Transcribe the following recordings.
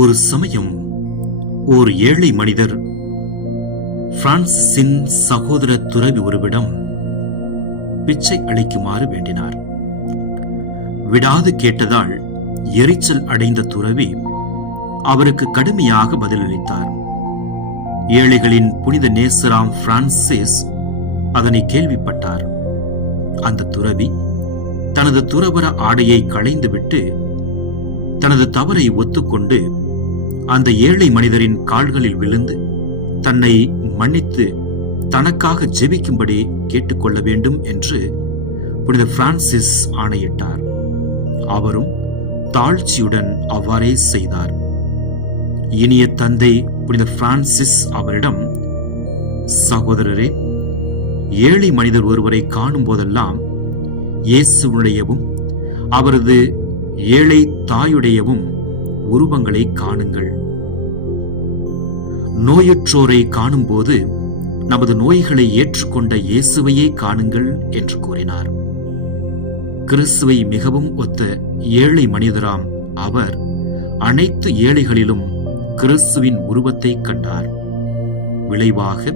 ஒரு சமயம் ஓர் ஏழை மனிதர் பிரான்சிஸின் சகோதர துறவி ஒருவிடம் பிச்சை அளிக்குமாறு வேண்டினார். விடாது கேட்டதால் எரிச்சல் அடைந்த துறவி அவருக்கு கடுமையாக பதிலளித்தார். ஏழைகளின் புனித நேசராம் பிரான்சிஸ் அதனை கேள்விப்பட்டார். அந்த துறவி தனது துறவற ஆடையை களைந்துவிட்டு தனது தவறை ஒத்துக்கொண்டு அந்த ஏழை மனிதரின் கால்களில் விழுந்து தன்னை மன்னித்து தனக்காக ஜெபிக்கும்படி கேட்டுக்கொள்ள வேண்டும் என்று புனித பிரான்சிஸ் ஆணையிட்டார். அவரும் தாழ்ச்சியுடன் அவ்வாறே செய்தார். இனிய தந்தை புனித பிரான்சிஸ் அவரிடம், சகோதரரே, ஏழை மனிதர் ஒருவரை காணும் போதெல்லாம் இயேசுவுடையவும் அவரது ஏழை தாயுடையவும் உருவங்களை காணுங்கள். நோயுற்றோரை காணும்போது நமது நோய்களை ஏற்றுக்கொண்ட இயேசுவையே காணுங்கள் என்று கூறினார். கிறிஸ்துவை மிகவும் ஒத்த ஏழை மனிதராம் அவர் அனைத்து ஏழைகளிலும் கிறிஸ்துவின் உருவத்தை கண்டார். விளைவாக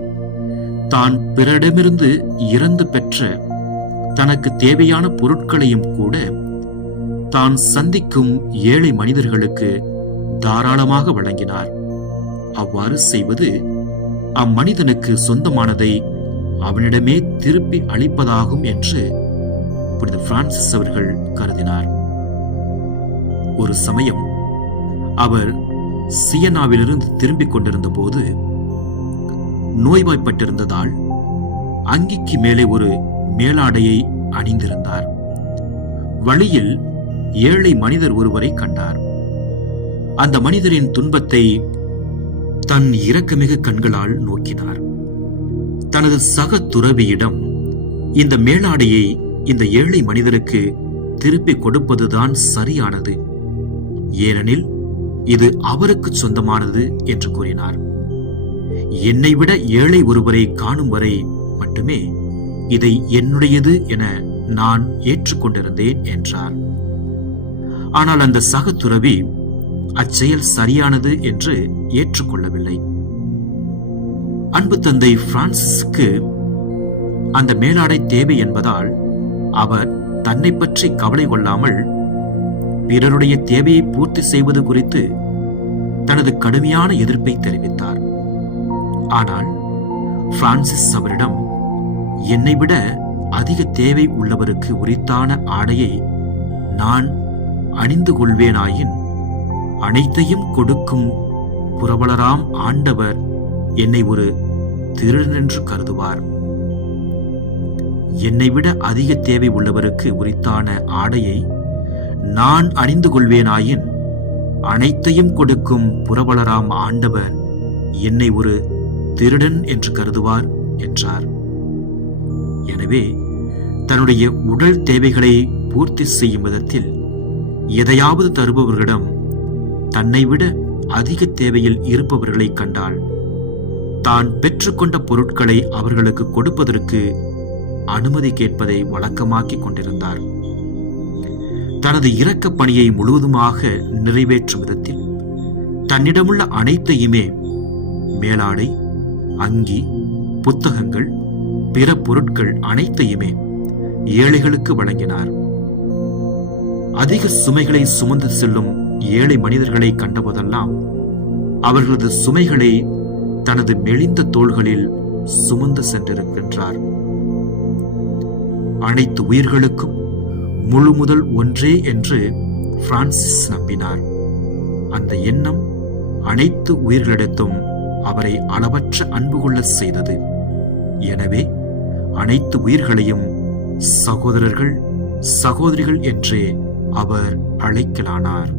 தான் பிறரிடமிருந்து இறந்து பெற்ற தனக்கு தேவையான பொருட்களையும் கூட தான் சந்திக்கும் ஏழை மனிதர்களுக்கு தாராளமாக வழங்கினார். அவ்வாறு செய்வது அம்மனிதனுக்கு சொந்தமானதை அவனிடமே திருப்பி அளிப்பதாகும் என்று புனித பிரான்சிஸ் அவர்கள் கருதினார். ஒரு சமயம் அவர் சியனாவிலிருந்து திரும்பிக் கொண்டிருந்த போது நோய்வாய்ப்பட்டிருந்ததால் அங்கிக்கு மேலே ஒரு மேலாடையை அணிந்திருந்தார். வழியில் ஏழை மனிதர் ஒருவரை கண்டார். அந்த மனிதரின் துன்பத்தை தன் இரக்கமிகு கண்களால் நோக்கினார். தனது சக துறவியிடம், இந்த மேலாடையை இந்த ஏழை மனிதருக்கு திருப்பி கொடுப்பதுதான் சரியானது, ஏனெனில் இது அவருக்கு சொந்தமானது என்று கூறினார். என்னை விட ஏழை ஒருவரை காணும் வரை மட்டுமே இதை என்னுடையது என நான் ஏற்றுக்கொண்டிருந்தேன் என்றார். ஆனால் அந்த சக துறவி அச்செயல் சரியானது என்று ஏற்றுக்கொள்ளவில்லை. அன்பு தந்தை பிரான்சிஸுக்கு அந்த மேலாடை தேவை என்பதால் அவர் தன்னை பற்றி கவலை கொள்ளாமல் பிறருடைய தேவையை பூர்த்தி செய்வது குறித்து தனது கடுமையான எதிர்ப்பை தெரிவித்தார். ஆனால் பிரான்சிஸ் அவரிடம், என்னை விட அதிக தேவை உள்ளவருக்கு உரித்தான ஆடையை நான் அணிந்து கொள்வேனாயின் அனைத்தையும் கொடுக்கும் புரவலராம் ஆண்டவர் என்னை ஒரு திருடனென்று கருதுவார். என்னை விட அதிக தேவை உள்ளவருக்கு உரித்தான ஆடையை நான் அணிந்து கொள்வேனாயின் அனைத்தையும் கொடுக்கும் புரவலராம் ஆண்டவர் என்னை ஒரு திருடன் என்று கருதுவார் என்றார். எனவே தன்னுடைய உடல் தேவைகளை பூர்த்தி செய்யும் விதத்தில் எதையாவது தருபவர்களிடம் தன்னை விட அதிக தேவையில் இருப்பவர்களை கண்டால் தான் பெற்றுக்கொண்ட பொருட்களை அவர்களுக்கு கொடுப்பதற்கு அனுமதி கேட்பதை வழக்கமாக்கிக் கொண்டிருந்தார். தனது இரக்க பணியை முழுவதுமாக நிறைவேற்றும் விதத்தில் தன்னிடமுள்ள அனைத்தையுமே, மேலாடை, அங்கி, புத்தகங்கள், பிற பொருட்கள் அனைத்தையுமே ஏழைகளுக்கு வழங்கினார். அதிக சுமைகளை சுமந்து செல்லும் ஏழை மனிதர்களை கண்டபோதெல்லாம் அவர்களது சுமைகளை தனது மெலிந்த தோள்களில் சுமந்து சென்றிருக்கின்றார். அனைத்து உயிர்களுக்கும் முழு முதல் ஒன்றே என்று பிரான்சிஸ் நம்பினார். அந்த எண்ணம் அனைத்து உயிர்களிடத்தும் அவரை அளவற்ற அன்பு கொள்ள செய்தது. எனவே அனைத்து உயிர்களையும் சகோதரர்கள், சகோதரிகள் என்றே அவர் அழைக்கலானார்.